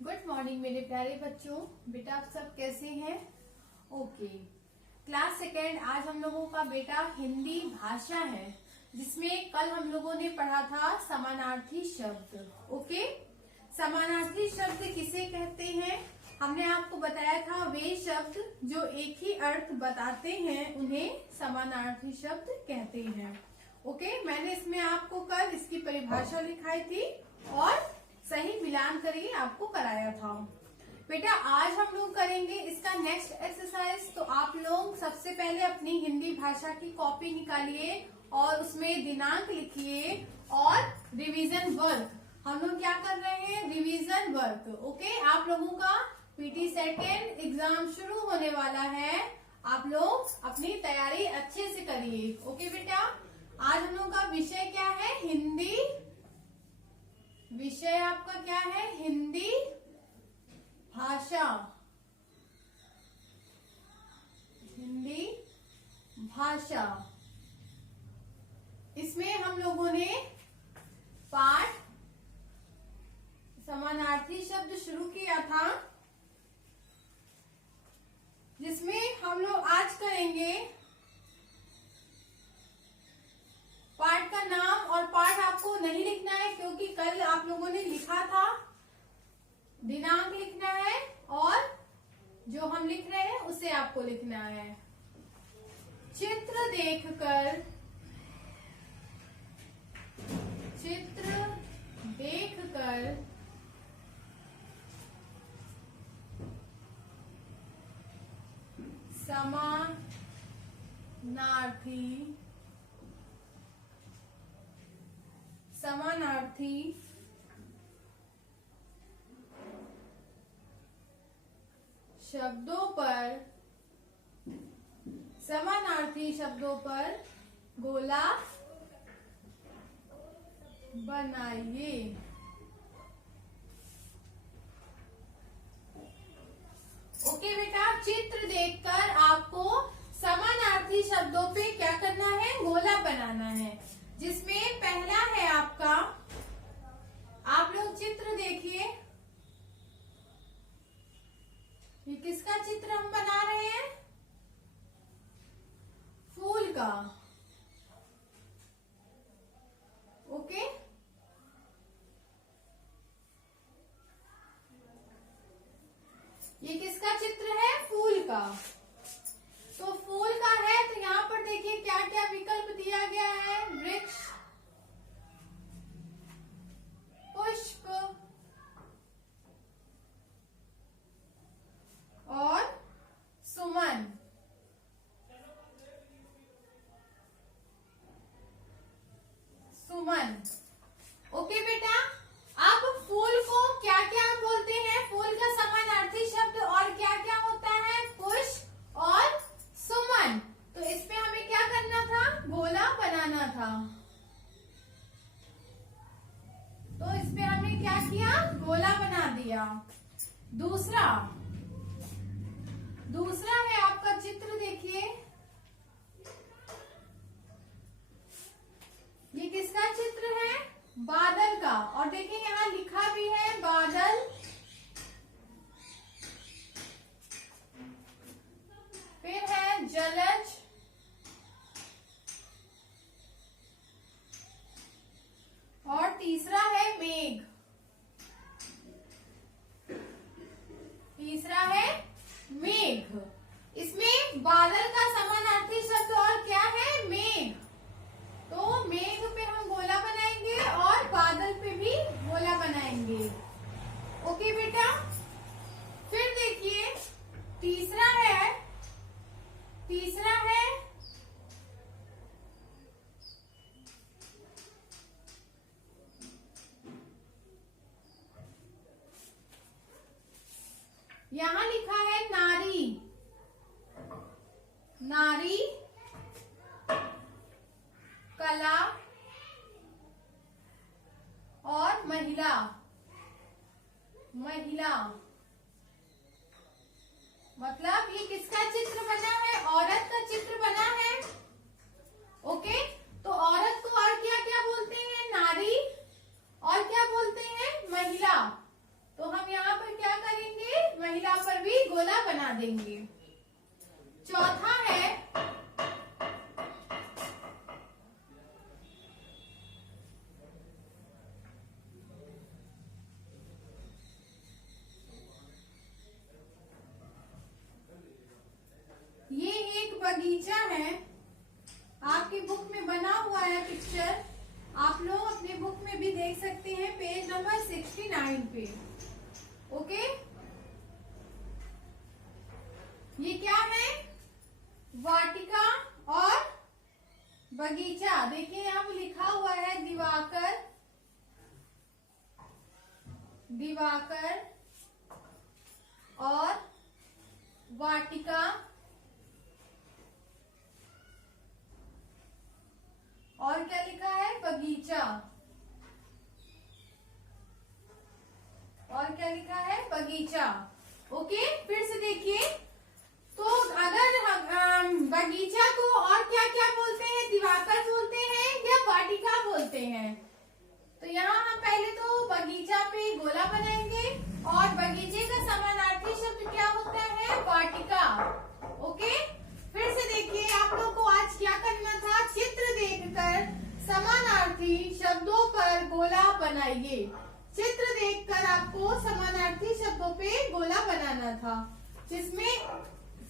Good morning मेरे प्यारे बच्चों। बेटा आप सब कैसे हैं? ओके। क्लास सेकेंड आज हम लोगों का बेटा हिंदी भाषा है, जिसमें कल हम लोगों ने पढ़ा था समानार्थी शब्द। ओके, समानार्थी शब्द किसे कहते हैं? हमने आपको बताया था वे शब्द जो एक ही अर्थ बताते हैं उन्हें समानार्थी शब्द कहते हैं। ओके, मैंने इसमें आपको कल इसकी परिभाषा लिखाई थी और सही मिलान करके आपको कराया था। बेटा आज हम लोग करेंगे इसका नेक्स्ट एक्सरसाइज। तो आप लोग सबसे पहले अपनी हिंदी भाषा की कॉपी निकालिए और उसमें दिनांक लिखिए और रिवीजन वर्क। हम लोग क्या कर रहे हैं? Revision work. ओके, आप लोगों का पीटी सेकेंड एग्जाम शुरू होने वाला है। आप लोग अपनी तैयारी अच्छे से करिए। ओके बेटा, आज हम लोग का विषय क्या है? हिंदी। विषय आपका क्या है? हिंदी भाषा। हिंदी भाषा। इसमें हम लोगों ने पाठ समानार्थी शब्द शुरू किया था, जिसमें हम लोग आज करेंगे पाठ का नाम। और पाठ आपको नहीं लिखना है क्योंकि कल आप लोगों ने लिखा था। दिनांक लिखना है और जो हम लिख रहे हैं उसे आपको लिखना है। चित्र देखकर समानार्थी शब्दों पर गोला बनाइए। ओके बेटा, चित्र देखकर आपको समानार्थी शब्दों पे क्या करना है? गोला बनाना है। जिसमें पहला है आपका, आप लोग चित्र देखिए। ये किसका चित्र हम बना रहे हैं? फूल का। ओके, ये किसका चित्र है? फूल का। तो फूल का है तो यहाँ पर देखिए क्या क्या विकल्प दिया गया है? वृक्ष, पुष्प और सुमन। ओके बेटा, अब फूल को क्या क्या बोलते हैं? फूल का समानार्थी शब्द और क्या क्या होता है? पुष्प और सुमन। तो इसमें हमें क्या करना था? गोला बनाना था। तो इसमें हमने क्या किया? गोला बना दिया। दूसरा है आपका चित्र देखिए। ये किसका चित्र है? बादल का। और देखिए यहाँ लिखा भी है बादल। फिर है जलज और तीसरा है मेघ। इसमें बादल का समानार्थी शब्द और क्या है? मेघ। तो मेघ पे हम गोला बनाएंगे और बादल पे भी गोला बनाएंगे। ओके बेटा, फिर देखिए तीसरा है यहाँ लिखा है नारी, कला और महिला। मतलब ये किसका चित्र बना है? औरत का चित्र बना है। ओके, तो औरत को और क्या क्या बोलते हैं? नारी। और क्या बोलते हैं? महिला। तो हम यहाँ पर महिला पर भी गोला बना देंगे। चौथा है ये एक बगीचा है, आपकी बुक में बना हुआ है पिक्चर, आप लोग अपने बुक में भी देख सकते हैं पेज नंबर 69 पे। ओके, ये क्या है? वाटिका और बगीचा। देखिए यहाँ पे लिखा हुआ है दिवाकर, दिवाकर और वाटिका, और क्या लिखा है? बगीचा। और क्या लिखा है? बगीचा। ओके, फिर से देखिए, तो अगर बगीचा को और क्या क्या बोलते हैं? दिवाकर बोलते हैं या वाटिका बोलते हैं? तो यहाँ हम पहले तो बगीचा पे गोला बनाएंगे और बगीचे का समानार्थी शब्द क्या होता है? वाटिका। ओके, फिर से देखिए, आप लोग को आज क्या करना था? चित्र देखकर समानार्थी शब्दों पर गोला बनाइए। चित्र देखकर आपको समानार्थी शब्दों पे गोला बनाना था, जिसमें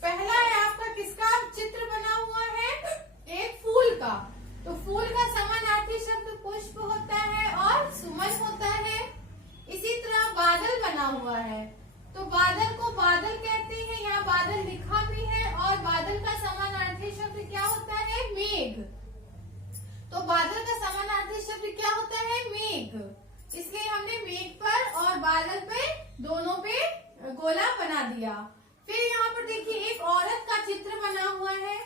पहला है आपका किसका चित्र बना हुआ है? एक फूल का। तो फूल का समानार्थी शब्द पुष्प होता है और सुमन होता है। इसी तरह बादल बना हुआ है, तो बादल को बादल कहते हैं, यहाँ बादल लिखा भी है, और बादल का समानार्थी शब्द क्या होता है? मेघ। तो बादल का समानार्थी शब्द क्या होता है? मेघ। इसलिए हमने मेघ पर और बादल पे दोनों पे गोला बना दिया। फिर यहाँ पर देखिए एक औरत का चित्र बना हुआ है।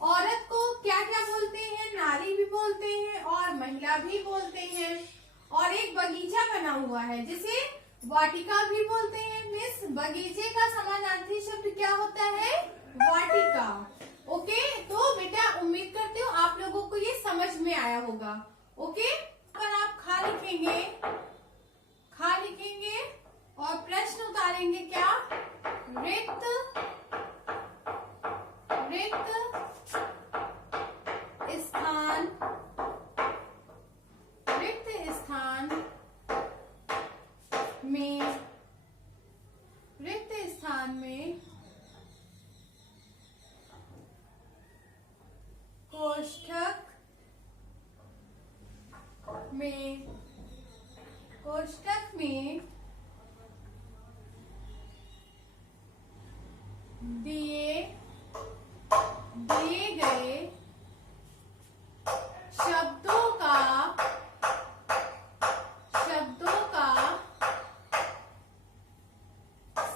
औरत को क्या क्या बोलते हैं? नारी भी बोलते हैं और महिला भी बोलते हैं। और एक बगीचा बना हुआ है जिसे वाटिका भी बोलते हैं। मिस, बगीचे का समानार्थी शब्द क्या होता है? वाटिका। ओके, तो बेटा उम्मीद करती हूँ आप लोगों को ये समझ में आया होगा। ओके, पर आप खा लिखेंगे, खा लिखेंगे और प्रश्न उतारेंगे क्या? रिक्त, रिक्त स्थान, रिक्त स्थान में, रिक्त स्थान में कोष्ठक में, कोष्ठक में दिए गए शब्दों का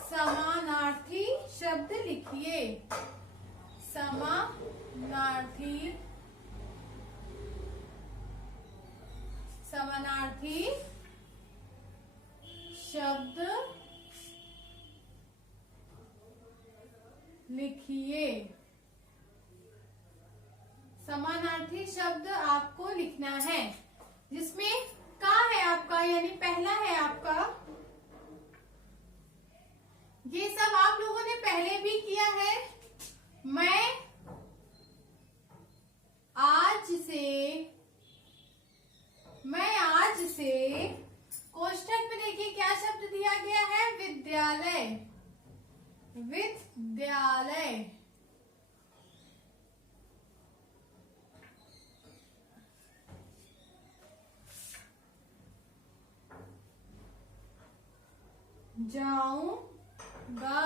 समानार्थी शब्द लिखिए। समानार्थी शब्द लिखिए। समानार्थी शब्द आपको लिखना है, जिसमें का है आपका, यानी पहला है आपका, ये सब आप लोगों ने पहले भी किया है। मैं आज से कोष्ठक में देखिए क्या शब्द दिया गया है? विद्यालय, विद्यालय। जाऊंगा।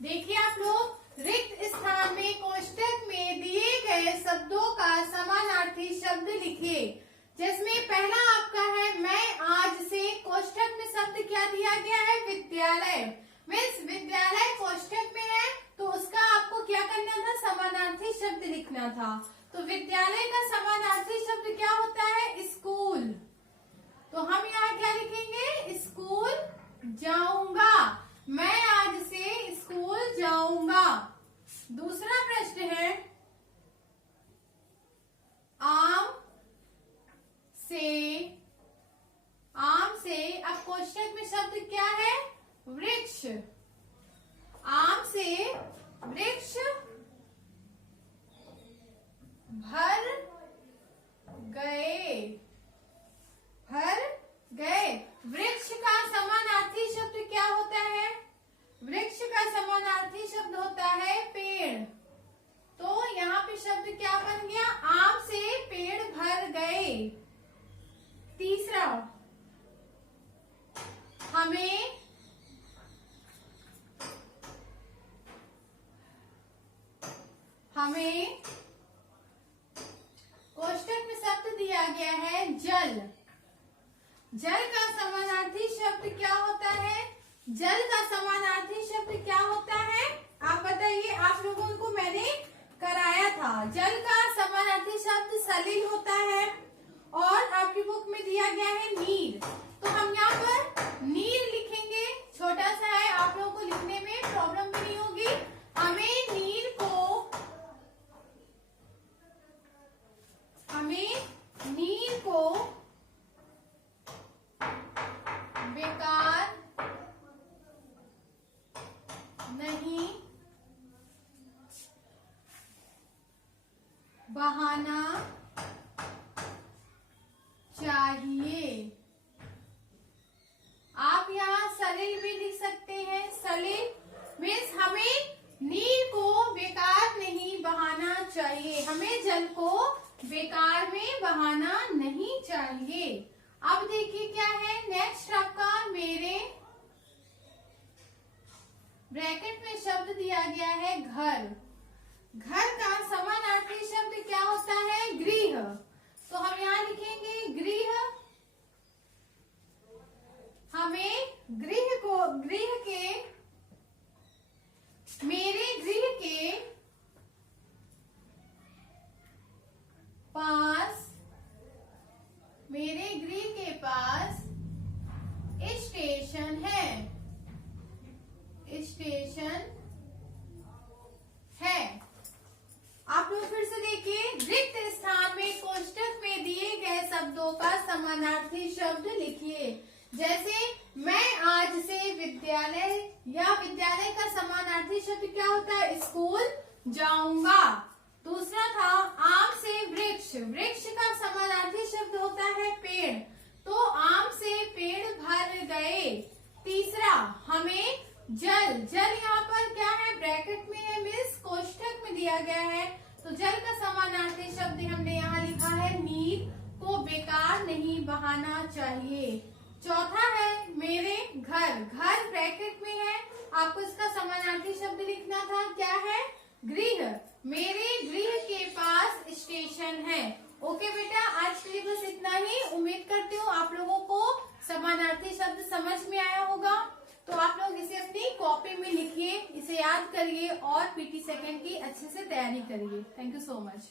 देखिए आप लोग, रिक्त स्थान में कोष्ठक में दिए गए शब्दों का समानार्थी शब्द लिखिए। जिसमें पहला आपका है मैं आज से, कोष्ठक में शब्द क्या दिया गया है? विद्यालय। मीन्स विद्यालय कोष्ठक में है, तो उसका आपको क्या करना था? समानार्थी शब्द लिखना था। तो विद्यालय का समानार्थी शब्द क्या होता है? स्कूल। तो हम यहाँ क्या लिखेंगे? स्कूल जाऊंगा। मैं आज से स्कूल जाऊंगा। दूसरा प्रश्न है आम से हमें कोष्टक में शब्द दिया गया है जल। जल का समानार्थी शब्द क्या होता है? जल का समानार्थी शब्द क्या होता है? आप बताइए, आप लोगों को मैंने कराया था। जल का समानार्थी शब्द सलिल होता है और आपकी बुक में दिया गया है नीर। तो हम यहाँ पर नीर लिखेंगे, छोटा सा है, आप लोगों को लिखने में प्रॉब्लम भी नहीं होगी। हमें नीर को बेकार नहीं बहाना चाहिए। आप यहाँ सलिल भी लिख सकते हैं। सलिल मीन्स हमें नीर को बेकार नहीं बहाना चाहिए, हमें जल को बेकार में बहाना नहीं चाहिए। अब देखिए क्या है नेक्स्ट आपका, मेरे ब्रैकेट में शब्द दिया गया है घर। घर का समानार्थी शब्द क्या होता है? गृह। तो हम यहाँ लिखेंगे गृह। हमें मेरे गृह के पास स्टेशन है। आप लोग फिर से देखिए, रिक्त स्थान में कोष्टक में दिए गए शब्दों का समानार्थी शब्द लिखिए। जैसे मैं आज से विद्यालय, या विद्यालय का समानार्थी शब्द क्या होता है? स्कूल जाऊंगा। दूसरा था आम से वृक्ष। वृक्ष का समानार्थी शब्द होता है पेड़, तो आम से पेड़ भर गए। तीसरा हमें जल। जल यहाँ पर क्या है? ब्रैकेट में है, मीन्स कोष्टक में दिया गया है। तो जल का समानार्थी शब्द हमने यहाँ लिखा है नीर को बेकार नहीं बहाना चाहिए। चौथा है मेरे घर। घर ब्रैकेट में है, आपको इसका समानार्थी शब्द लिखना था, क्या है? गृह। मेरे गृह के पास स्टेशन है। ओके बेटा, आज के लिए बस इतना ही। उम्मीद करती हूँ आप लोगों को समानार्थी शब्द समझ में आया होगा। तो आप लोग इसे अपनी कॉपी में लिखिए, इसे याद करिए और पीटी सेकंड की अच्छे से तैयारी करिए। Thank you so much.